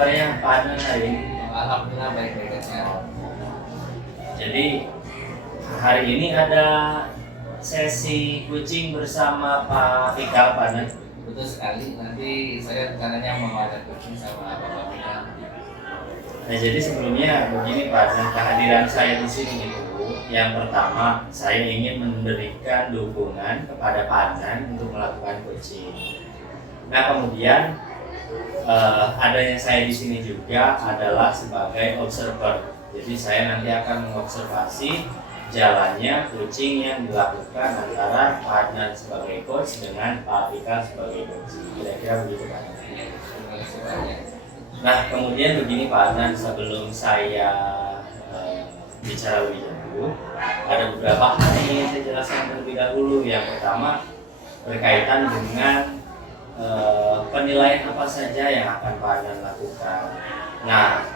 kabarnya Pak Adnan hari ini? Alhamdulillah baik-baik aja. Jadi hari ini ada sesi coaching bersama Pak Fikal Pak Adnan. Betul sekali. Nanti saya rencananya mau ada coaching sama Bapak Fikal. Nah, jadi sebelumnya begini Pak Adnan, kehadiran saya di sini itu yang pertama saya ingin memberikan dukungan kepada Pak Adnan untuk melakukan coaching. Nah, kemudian adanya saya di sini juga adalah sebagai observer. Jadi saya nanti akan mengobservasi jalannya coaching yang dilakukan antara Pak Adnan sebagai coach dengan Pak Fikal sebagai coach. Kira-kira begitu Pak Adnan. Terima kasih banyak. Nah, kemudian begini Pak Adnan, sebelum saya bicara lebih jauh, ada beberapa hal yang ingin saya jelaskan terlebih dahulu. Yang pertama berkaitan dengan penilaian apa saja yang akan Pak Adnan lakukan. Nah,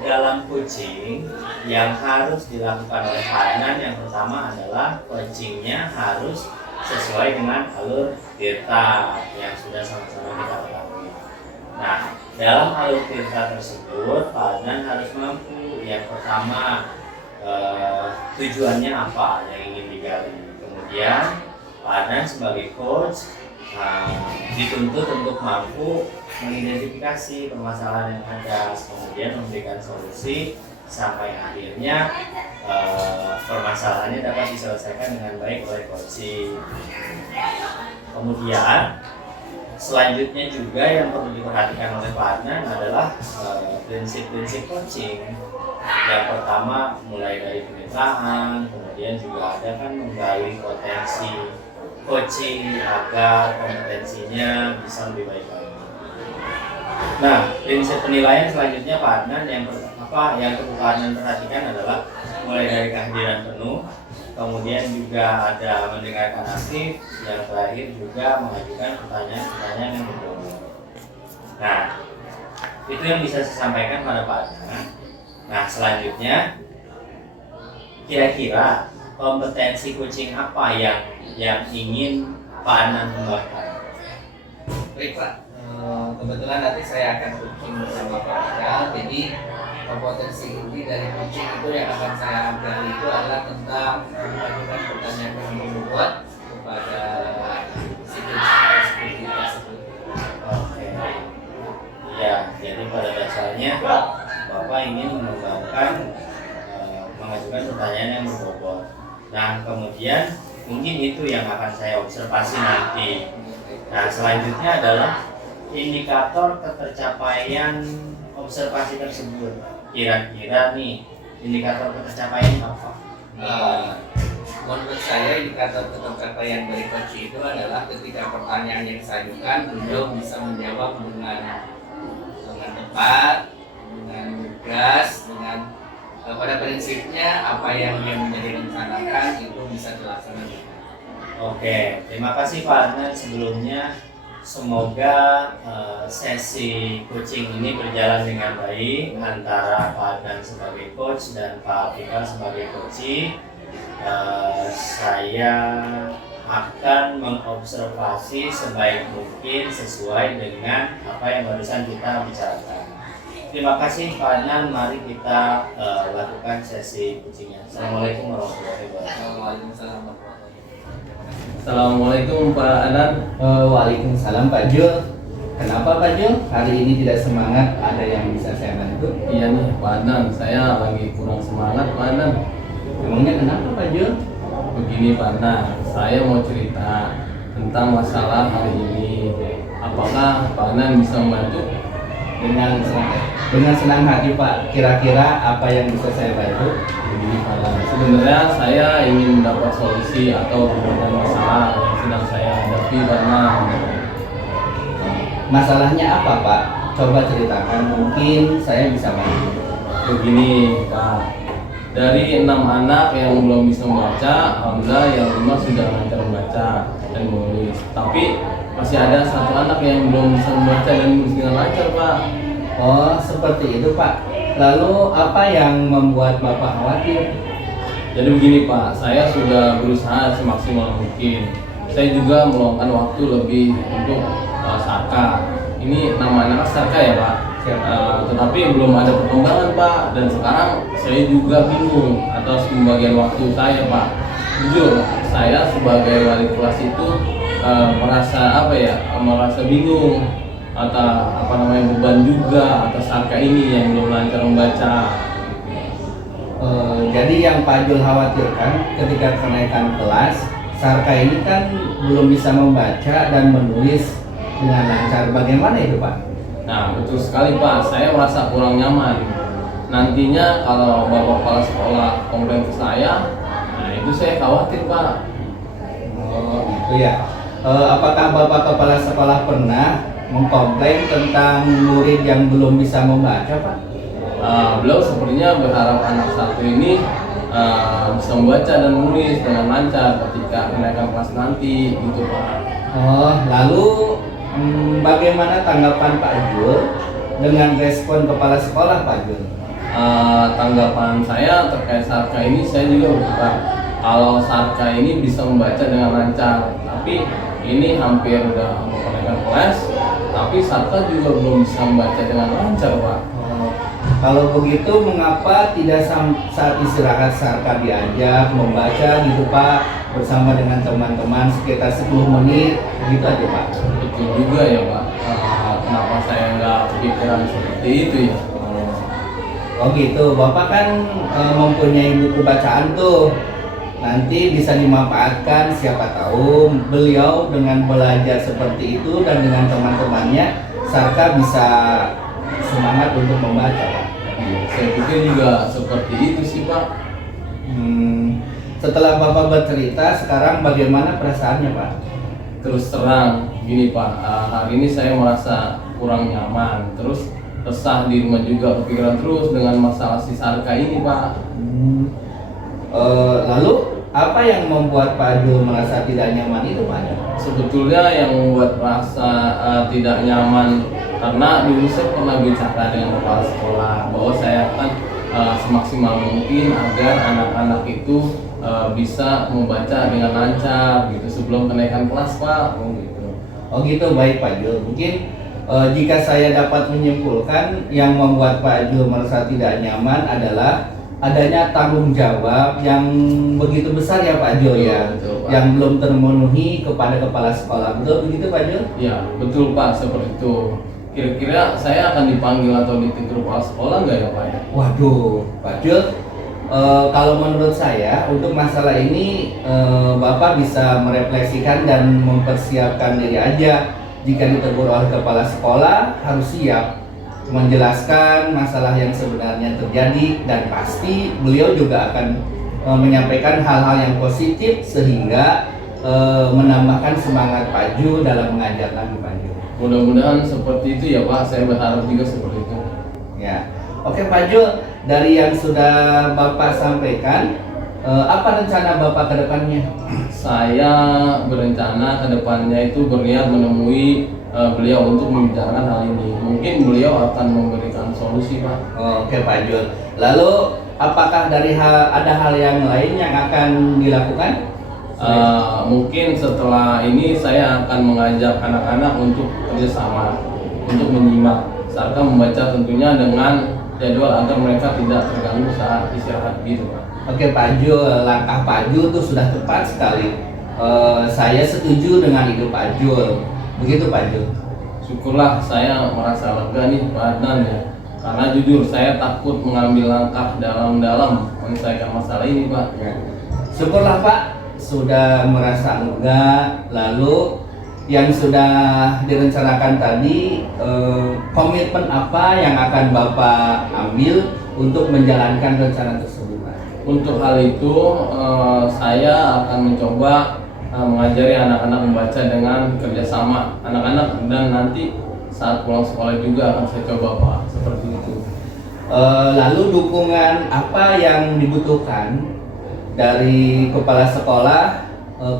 dalam coaching yang harus dilakukan oleh Pak Adnan, yang pertama adalah coachingnya harus sesuai dengan alur tirta yang sudah sama-sama kita ketahui. Nah, dalam alur tirta tersebut Pak Adnan harus mampu, yang pertama tujuannya apa yang ingin digali. Kemudian Pak Adnan sebagai coach dituntut untuk mampu mengidentifikasi permasalahan yang ada, kemudian memberikan solusi sampai akhirnya permasalahannya dapat diselesaikan dengan baik oleh coaching. Kemudian selanjutnya juga yang perlu diperhatikan oleh Pak Adnan adalah prinsip-prinsip coaching. Yang pertama mulai dari pemetaan, kemudian juga ada kan menggali potensi coaching agar kompetensinya bisa lebih baik lagi. Nah, prinsip penilaian selanjutnya Pak Adnan yang perlu Pak Adnan perhatikan adalah mulai dari kehadiran penuh, kemudian juga ada mendengarkan aktif, yang terakhir juga mengajukan pertanyaan-pertanyaan yang berbobot. Nah, itu yang bisa saya sampaikan pada Pak Adnan. Nah, selanjutnya kira-kira kompetensi coaching apa yang ingin Pak Adnan kembangkan? Baik Pak, kebetulan nanti saya akan coaching bersama Pak Fikal. Jadi kompetensi inti dari coaching itu yang akan saya ambil itu adalah tentang mengajukan pertanyaan yang berbobot kepada si coach tersebut. Oke. Ya, jadi pada dasarnya Bapak ingin mengembangkan mengajukan pertanyaan yang berbobot. Nah, kemudian mungkin itu yang akan saya observasi nanti. Nah, selanjutnya adalah indikator ketercapaian observasi tersebut. Kira-kira nih indikator ketercapaian apa? Menurut saya indikator ketercapaian dari coach itu adalah ketika pertanyaan yang disajukan beliau bisa menjawab dengan tepat, dengan lugas, dengan pada prinsipnya apa yang dia menjadi rencanakan itu bisa dilaksanakan. Oke, terima kasih Pak Adnan sebelumnya. Semoga sesi coaching ini berjalan dengan baik antara Pak Adnan sebagai coach dan Pak Fikal sebagai coachee. Saya akan mengobservasi sebaik mungkin sesuai dengan apa yang barusan kita bicarakan. Terima kasih Pak Adnan, mari kita lakukan sesi coachingnya. Assalamualaikum warahmatullahi wabarakatuh. Waalaikumsalam. Assalamualaikum Pak Adnan. Waalaikumsalam Pak Jul. Kenapa Pak Jul? Hari ini tidak semangat, ada yang bisa saya bantu? Iya nih Pak Adnan, saya lagi kurang semangat Pak Adnan. Emangnya kenapa Pak Jul? Begini Pak Adnan, saya mau cerita tentang masalah hari ini. Apakah Pak Adnan bisa membantu? Dengan senang hati Pak. Kira-kira apa yang bisa saya bantu? Begini Pak Adnan, sebenarnya saya ingin mendapat solusi atau berbagai masalah yang sedang saya hadapi Pak Adnan. Masalahnya apa Pak? Coba ceritakan, mungkin saya bisa bantu. Begini Pak, dari 6 anak yang belum bisa membaca, alhamdulillah yang 5 sudah lancar membaca dan menulis. Tapi masih ada 1 anak yang belum bisa membaca dan menulis dengan lancar Pak. Oh, seperti itu Pak. Lalu apa yang membuat Bapak khawatir? Jadi begini Pak, saya sudah berusaha semaksimal mungkin. Saya juga meluangkan waktu lebih untuk saka. ini nama anak Sarka ya Pak. Tetapi belum ada perkembangan Pak, dan sekarang saya juga bingung atas pembagian waktu saya Pak. Jujur, saya sebagai wali kelas itu merasa merasa bingung atau beban juga atas Sarka ini yang belum lancar membaca. Jadi yang Pak Jul khawatirkan ketika kenaikan kelas, Sarka ini kan belum bisa membaca dan menulis dengan lancar. Bagaimana itu Pak? Nah, betul sekali Pak, saya merasa kurang nyaman. Nantinya kalau Bapak kepala sekolah komplain ke saya, nah itu saya khawatir Pak. Oh gitu ya. Apakah Bapak kepala sekolah pernah mengkomplain tentang murid yang belum bisa membaca Pak? Beliau sepertinya berharap anak satu ini bisa membaca dan menulis dengan lancar ketika kenaikan kelas nanti gitu Pak. Oh, lalu bagaimana tanggapan Pak Jul dengan respon kepala sekolah Pak Jul? Tanggapan saya terkait Sarka ini, saya juga berharap kalau Sarka ini bisa membaca dengan lancar, tapi ini hampir udah mau kenaikan kelas, tapi Sarka juga belum bisa membaca dengan lancar Pak. Kalau begitu mengapa tidak saat istirahat Sarka diajak membaca gitu Pak, bersama dengan teman-teman sekitar 10 menit gitu aja Pak? Betul juga ya Pak. Kenapa saya nggak kepikiran seperti itu ya? Oh gitu, Bapak kan mempunyai buku bacaan tuh, nanti bisa dimanfaatkan. Siapa tahu beliau dengan belajar seperti itu dan dengan teman-temannya, Sarka bisa semangat untuk membaca Pak. Saya pikir juga seperti itu sih Pak. Setelah Bapak bercerita, sekarang bagaimana perasaannya Pak? Terus terang gini Pak, hari ini saya merasa kurang nyaman, terus resah di rumah juga, kepikiran terus dengan masalah si Sarka ini Pak. Lalu apa yang membuat Pak Jul merasa tidak nyaman itu Pak? Sebetulnya yang membuat merasa tidak nyaman karena dulu saya pernah bicara dengan kepala sekolah bahwa saya akan semaksimal mungkin agar anak-anak itu bisa membaca dengan lancar gitu sebelum kenaikan kelas Pak. Oh gitu, baik Pak Jul. Mungkin jika saya dapat menyimpulkan yang membuat Pak Jul merasa tidak nyaman adalah adanya tanggung jawab yang begitu besar ya Pak Jul ya, betul, Pak. Yang belum termenuhi kepada kepala sekolah. Betul begitu Pak Jul? Ya betul Pak, seperti itu. Kira-kira saya akan dipanggil atau ditegur kepala sekolah nggak ya Pak? Waduh, Pak Jul, kalau menurut saya untuk masalah ini Bapak bisa merefleksikan dan mempersiapkan diri aja. Jika ditegur oleh kepala sekolah harus siap menjelaskan masalah yang sebenarnya terjadi, dan pasti beliau juga akan menyampaikan hal-hal yang positif sehingga menambahkan semangat Pak Jul dalam mengajar lagi Pak Jul. Mudah-mudahan seperti itu ya Pak, saya berharap juga seperti itu. Ya, oke Pak Jul, dari yang sudah Bapak sampaikan, apa rencana Bapak ke depannya? Saya berencana ke depannya itu berniat menemui beliau untuk membicarakan hal ini. Mungkin beliau akan memberikan solusi Pak. Oke Pak Jul, lalu apakah ada hal yang lain yang akan dilakukan? Mungkin setelah ini saya akan mengajak anak-anak untuk kerjasama, untuk menyimak, serta membaca tentunya dengan jadwal agar mereka tidak terganggu saat istirahat gitu Pak. Oke Pak Jul, langkah Pak Jul itu sudah tepat sekali. Saya setuju dengan ide Pak Jul. Begitu Pak Jul. Syukurlah saya merasa lega nih Pak Adnan ya. Karena jujur saya takut mengambil langkah dalam-dalam menyelesaikan masalah ini Pak. Syukurlah Pak sudah merasa lega. Lalu yang sudah direncanakan tadi, komitmen apa yang akan Bapak ambil untuk menjalankan rencana tersebut Pak? Untuk hal itu saya akan mencoba mengajari anak-anak membaca dengan kerjasama anak-anak, dan nanti saat pulang sekolah juga akan saya coba Pak, seperti itu. Lalu dukungan apa yang dibutuhkan dari kepala sekolah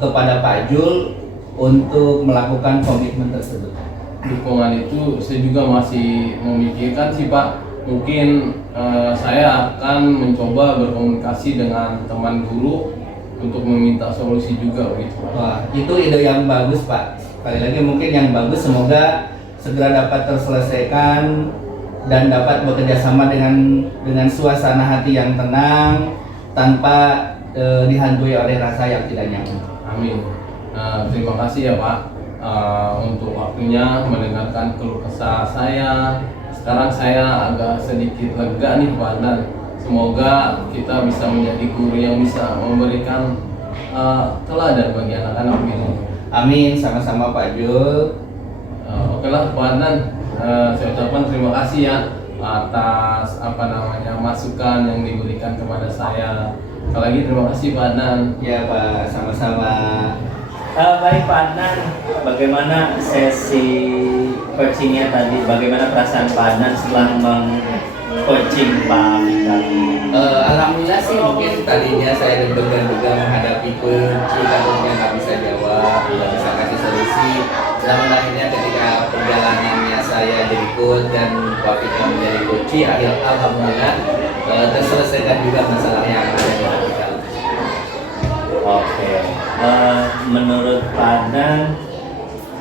kepada Pak Jul untuk melakukan komitmen tersebut? Dukungan itu saya juga masih memikirkan sih Pak. Mungkin saya akan mencoba berkomunikasi dengan teman guru untuk meminta solusi juga gitu Pak. Wah, itu ide yang bagus Pak. Sekali lagi mungkin yang bagus, semoga segera dapat terselesaikan dan dapat bekerja sama dengan suasana hati yang tenang tanpa dihantui oleh rasa yang tidak nyaman. Amin. Terima kasih ya Pak untuk waktunya mendengarkan keluh kesah saya. Sekarang saya agak sedikit lega nih Pak Adnan. Semoga kita bisa menjadi guru yang bisa memberikan teladan bagi anak-anak ini. Amin, sama-sama Pak Jul. Oke lah Pak Adnan, saya ucapkan terima kasih ya atas masukan yang diberikan kepada saya. Sekali lagi terima kasih Pak Adnan. Ya Pak, sama-sama. Baik Pak Adnan, bagaimana sesi coachingnya tadi? Bagaimana perasaan Pak Adnan setelah meng-coaching Pak Fikar? Alhamdulillah sih, mungkin tadinya saya deg-degan menghadapi kunci takutnya nggak bisa jawab, nggak bisa kasih solusi. Namun akhirnya ketika perjalanannya saya jadi coach dan Pak Fikar menjadi coach, alhamdulillah terselesaikan juga masalah yang ada di Pak Fikar. Oke, menurut Pak Adnan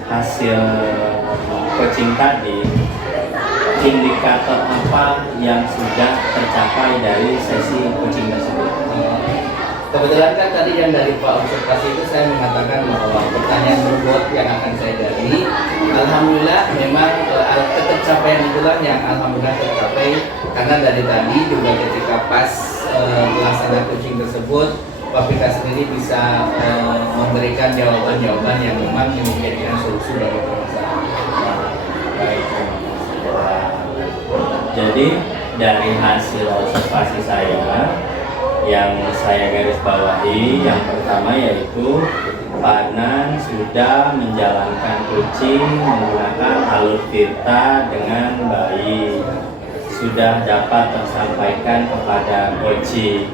hasil coaching tadi, indikator apa yang sudah tercapai dari sesi coaching tersebut? Kebetulan kan tadi yang dari Pak observasi itu saya mengatakan bahwa pertanyaan robot yang akan saya gali, alhamdulillah memang tercapaian itulah yang alhamdulillah tercapai, karena dari tadi juga ketika pas melaksanakan coaching tersebut, Pak Pika sendiri bisa memberikan jawaban-jawaban yang memang menjadikan solusi dari permasalahan. Baik, terima kasih. Jadi dari hasil observasi saya yang saya garis bawahi, yang pertama yaitu Pak Adnan sudah menjalankan coaching menggunakan alur Tirta dengan baik, sudah dapat tersampaikan kepada coaching.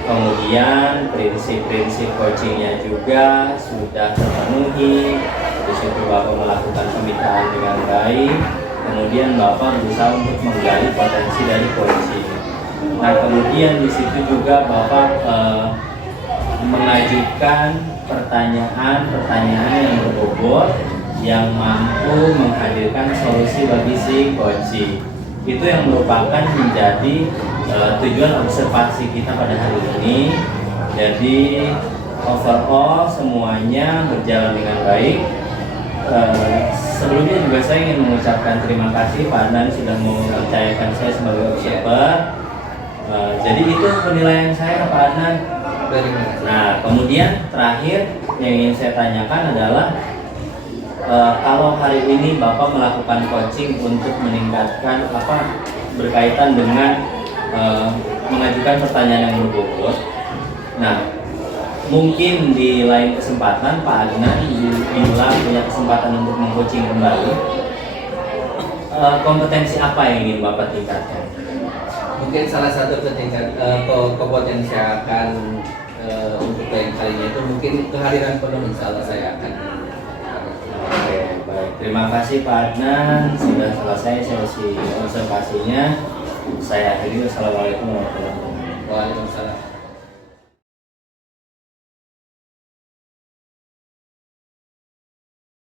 Kemudian prinsip-prinsip coachingnya juga sudah terpenuhi. Di situ Bapak melakukan pemitaan dengan baik. Kemudian Bapak berusaha untuk menggali potensi dari coaching. Nah, kemudian di situ juga Bapak mengajukan pertanyaan-pertanyaan yang berbobot yang mampu menghadirkan solusi bagi si coaching. Itu yang merupakan menjadi tujuan observasi kita pada hari ini. Jadi overall semuanya berjalan dengan baik. Sebelumnya juga saya ingin mengucapkan terima kasih Pak Adnan sudah mempercayakan saya sebagai observer. Jadi itu penilaian saya Pak Adnan. Nah, kemudian terakhir yang ingin saya tanyakan adalah kalau hari ini Bapak melakukan coaching untuk meningkatkan berkaitan dengan mengajukan pertanyaan yang berbobot. Nah, mungkin di lain kesempatan Pak Adnan bila punya kesempatan untuk meng-coaching kembali, kompetensi apa yang ingin Bapak tingkatkan? Mungkin salah satu kompetensi yang akan untuk yang kalinya itu mungkin kehadiran penuh, insya Allah saya akan. Oke, baik. Terima kasih Pak Adnan sudah selesai sesi observasinya. Saya akhiri. Wassalamualaikum warahmatullahi wabarakatuh. Waalaikumsalam.